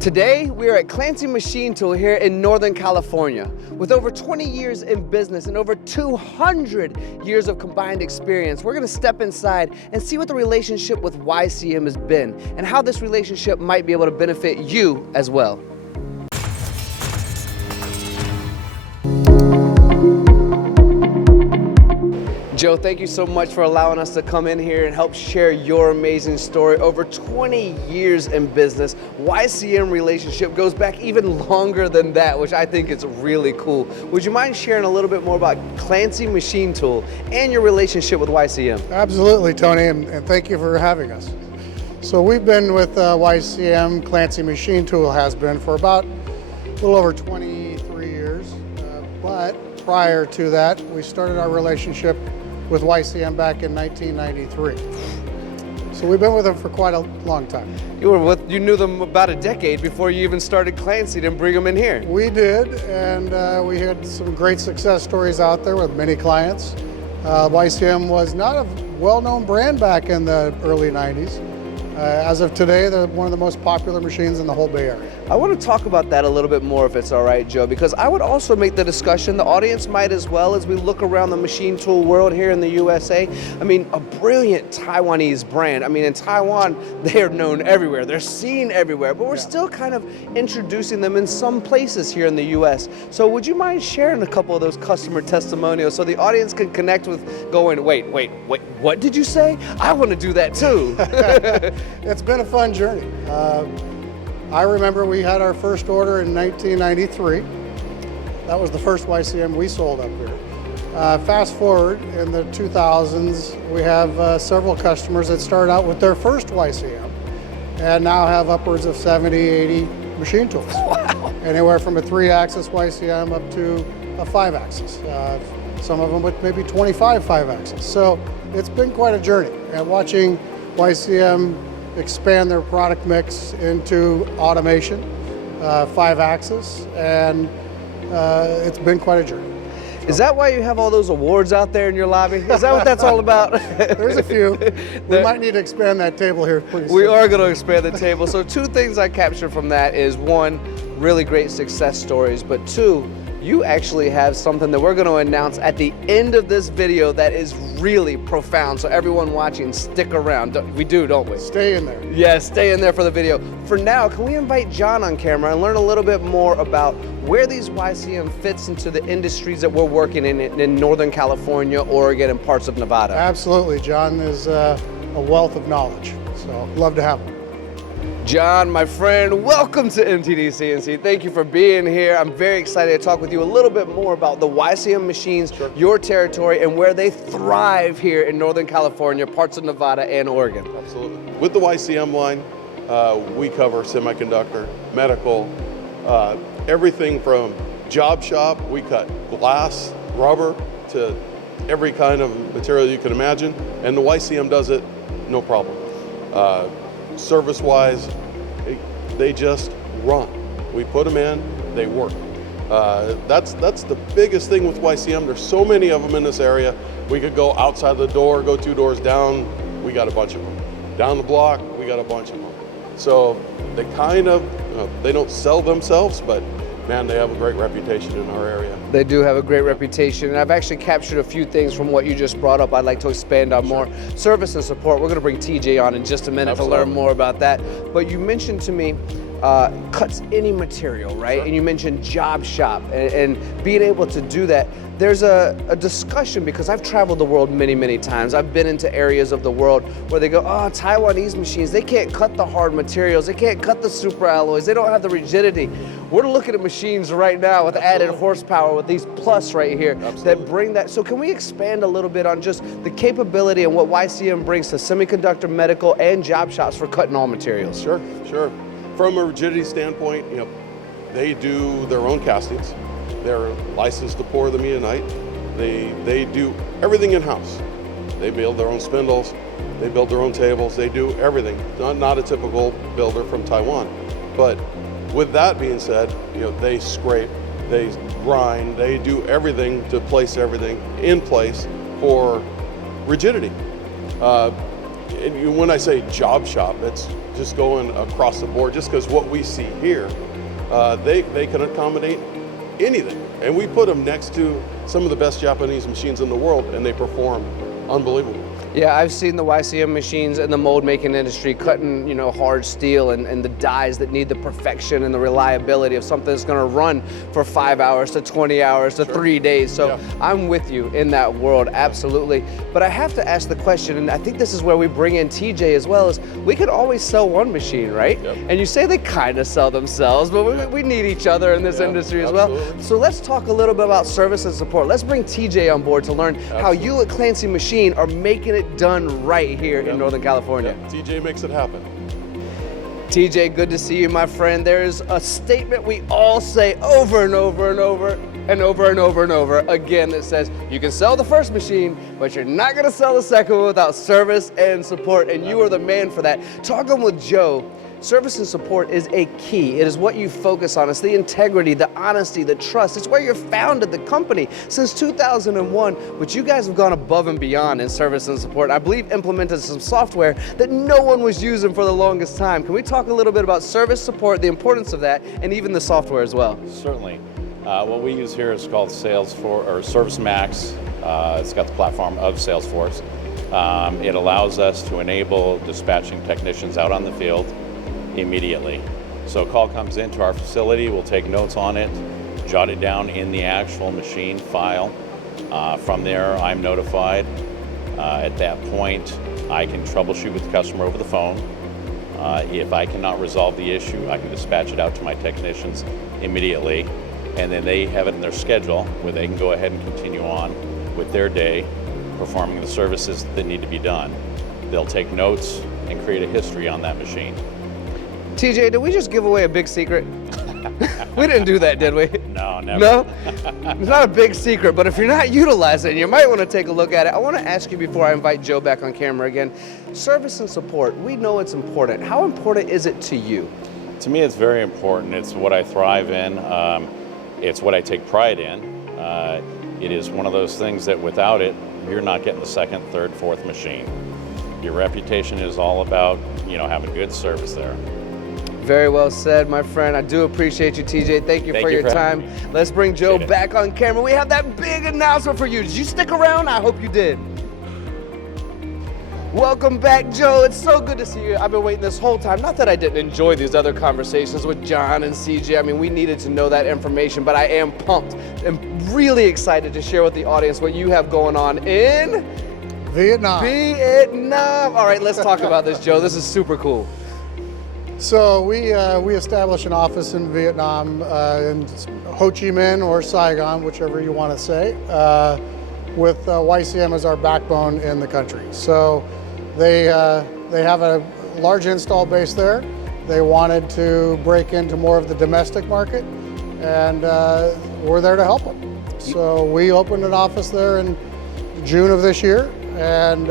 Today, we are at Clancy Machine Tool here in Northern California. With over 20 years in business and over 200 years of combined experience, we're gonna step inside and see what the relationship with YCM has been and how this relationship might be able to benefit you as well. Joe, thank you so much for allowing us to come in here and help share your amazing story. Over 20 years in business, YCM relationship goes back even longer than that, which I think is really cool. Would you mind sharing a little bit more about Clancy Machine Tool and your relationship with YCM? Absolutely, Tony, and thank you for having us. So we've been with YCM, Clancy Machine Tool has been for about a little over 23 years, but prior to that, we started our relationship with YCM back in 1993. So we've been with them for quite a long time. You knew them about a decade before you even started Clancy to bring them in here. We did, and we had some great success stories out there with many clients. YCM was not a well-known brand back in the early 90s. As of today, they're one of the most popular machines in the whole Bay Area. I want to talk about that a little bit more if it's all right, Joe, because I would also make the discussion, the audience might as well, as we look around the machine tool world here in the USA. I mean, a brilliant Taiwanese brand. I mean, in Taiwan, they are known everywhere. They're seen everywhere, but we're still kind of introducing them in some places here in the US. So would you mind sharing a couple of those customer testimonials so the audience can connect with going, wait, what did you say? I want to do that too. It's been a fun journey. I remember we had our first order in 1993. That was the first YCM we sold up here. Fast forward in the 2000s, we have several customers that started out with their first YCM and now have upwards of 70, 80 machine tools. Wow. Anywhere from a 3-axis YCM up to a 5-axis. Some of them with maybe 25 5-axis. So it's been quite a journey, and watching YCM expand their product mix into automation, 5-axis, and it's been quite a journey. So. Is that why you have all those awards out there in your lobby? Is that what that's all about? There's a few. We might need to expand that table here pretty soon. We are going to expand the table. So 2 things I captured from that is 1, really great success stories, but 2, you actually have something that we're going to announce at the end of this video that is really profound. So everyone watching, stick around. We do, don't we? Stay in there. Yeah, stay in there for the video. For now, can we invite John on camera and learn a little bit more about where these YCM fits into the industries that we're working in Northern California, Oregon, and parts of Nevada? Absolutely. John is a wealth of knowledge, so love to have him. John, my friend, welcome to MTDCNC. Thank you for being here. I'm very excited to talk with you a little bit more about the YCM machines, your territory, and where they thrive here in Northern California, parts of Nevada and Oregon. Absolutely. With the YCM line, we cover semiconductor, medical, everything from job shop. We cut glass, rubber, to every kind of material you can imagine, and the YCM does it no problem. Service-wise, they just run. We put them in, they work. That's the biggest thing with YCM. There's so many of them in this area. We could go outside the door, go 2 doors down, we got a bunch of them. Down the block, we got a bunch of them. So they kind of, they don't sell themselves, but man, they have a great reputation in our area. They do have a great reputation, and I've actually captured a few things from what you just brought up I'd like to expand on more. Service and support, we're going to bring TJ on in just a minute to learn more about that. But you mentioned to me, cuts any material, right? Sure. And you mentioned job shop and being able to do that. There's a discussion, because I've traveled the world many, many times. I've been into areas of the world where they go, oh, Taiwanese machines, they can't cut the hard materials, they can't cut the super alloys, they don't have the rigidity. We're looking at machines right now with added horsepower, with these plus right here, that bring that. So can we expand a little bit on just the capability and what YCM brings to semiconductor, medical, and job shops for cutting all materials? Sure, sure. From a rigidity standpoint, they do their own castings. They're licensed to pour the metonite. They do everything in-house. They build their own spindles, they build their own tables, they do everything. Not a typical builder from Taiwan. But with that being said, they scrape, they grind, they do everything to place everything in place for rigidity. And when I say job shop, it's just going across the board, just because what we see here, they can accommodate anything. And we put them next to some of the best Japanese machines in the world, and they perform unbelievable. Yeah, I've seen the YCM machines in the mold making industry cutting, you know, hard steel and the dies that need the perfection and the reliability of something that's going to run for 5 hours to 20 hours to 3 days. So yeah. I'm with you in that world, absolutely. But I have to ask the question, and I think this is where we bring in TJ as well, is we could always sell one machine, right? Yep. And you say they kind of sell themselves, but we need each other in this industry as well. So let's talk a little bit about service and support. Let's bring TJ on board to learn how you at Clancy Machine are making it done right here in Northern California. TJ makes it happen. TJ, good to see you, my friend. There's a statement we all say over and over and over and over and over and over again that says you can sell the first machine, but you're not gonna sell the second one without service and support, and you are the man for that. Talking with Joe, service and support is a key. It is what you focus on. It's the integrity, the honesty, the trust. It's where you founded the company since 2001, but you guys have gone above and beyond in service and support. I believe implemented some software that no one was using for the longest time. Can we talk a little bit about service support, the importance of that, and even the software as well? Certainly. What we use here is called Salesforce or Service Max. It's got the platform of Salesforce. It allows us to enable dispatching technicians out on the field immediately. So a call comes into our facility, we'll take notes on it, jot it down in the actual machine file. From there, I'm notified. At that point, I can troubleshoot with the customer over the phone. If I cannot resolve the issue, I can dispatch it out to my technicians immediately, and then they have it in their schedule where they can go ahead and continue on with their day, performing the services that need to be done. They'll take notes and create a history on that machine. TJ, did we just give away a big secret? We didn't do that, did we? No, never. No? It's not a big secret, but if you're not utilizing it, you might want to take a look at it. I want to ask you before I invite Joe back on camera again, service and support, we know it's important. How important is it to you? To me, it's very important. It's what I thrive in. It's what I take pride in. It is one of those things that without it, you're not getting the second, third, fourth machine. Your reputation is all about, having good service there. Very well said, my friend. I do appreciate you, TJ. Thank you for your time. Let's bring Joe back on camera. We have that big announcement for you. Did you stick around? I hope you did. Welcome back, Joe. It's so good to see you. I've been waiting this whole time. Not that I didn't enjoy these other conversations with John and CJ. I mean, we needed to know that information, but I am pumped and really excited to share with the audience what you have going on in Vietnam. Vietnam. All right, let's talk about this, Joe. This is super cool. So we established an office in Vietnam, in Ho Chi Minh or Saigon, whichever you want to say, with YCM as our backbone in the country. So they have a large install base there. They wanted to break into more of the domestic market, and we're there to help them. So we opened an office there in June of this year, and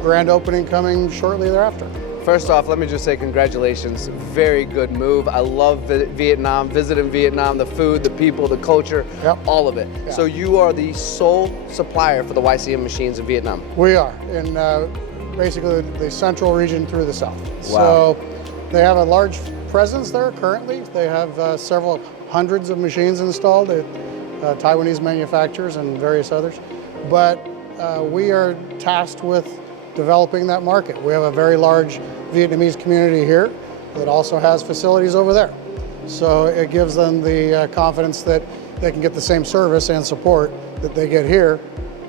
grand opening coming shortly thereafter. First off, let me just say congratulations. Very good move. I love Vietnam, visiting Vietnam, the food, the people, the culture, all of it. Yeah. So you are the sole supplier for the YCM machines in Vietnam? We are, in basically the central region through the south. Wow. So they have a large presence there currently. They have several hundreds of machines installed at Taiwanese manufacturers and various others. But we are tasked with developing that market. We have a very large Vietnamese community here that also has facilities over there. So it gives them the confidence that they can get the same service and support that they get here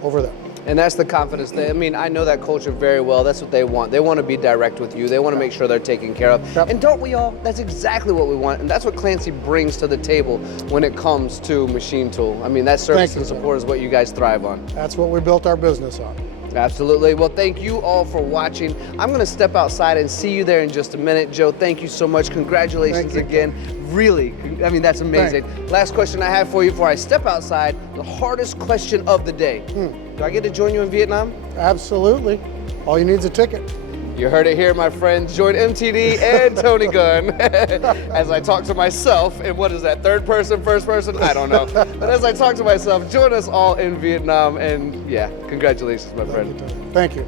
over there. And that's the confidence. I know that culture very well. That's what they want. They want to be direct with you. They want to make sure they're taken care of. Yep. And don't we all? That's exactly what we want. And that's what Clancy brings to the table when it comes to Machine Tool. I mean, that service and support is what you guys thrive on. That's what we built our business on. Absolutely. Well, thank you all for watching. I'm going to step outside and see you there in just a minute. Joe, thank you so much. Congratulations again. Really, that's amazing. Thanks. Last question I have for you before I step outside, the hardest question of the day. Do I get to join you in Vietnam? Absolutely. All you need is a ticket. You heard it here, my friends. Join MTD and Tony Gunn as I talk to myself. And what is that, third person, first person? I don't know. But as I talk to myself, join us all in Vietnam. And yeah, congratulations, my friend. Thank you.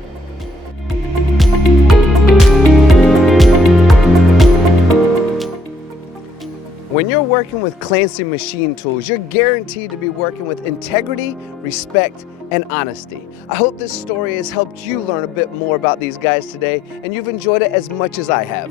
When you're working with Clancy Machine Tools, you're guaranteed to be working with integrity, respect, and honesty. I hope this story has helped you learn a bit more about these guys today, and you've enjoyed it as much as I have.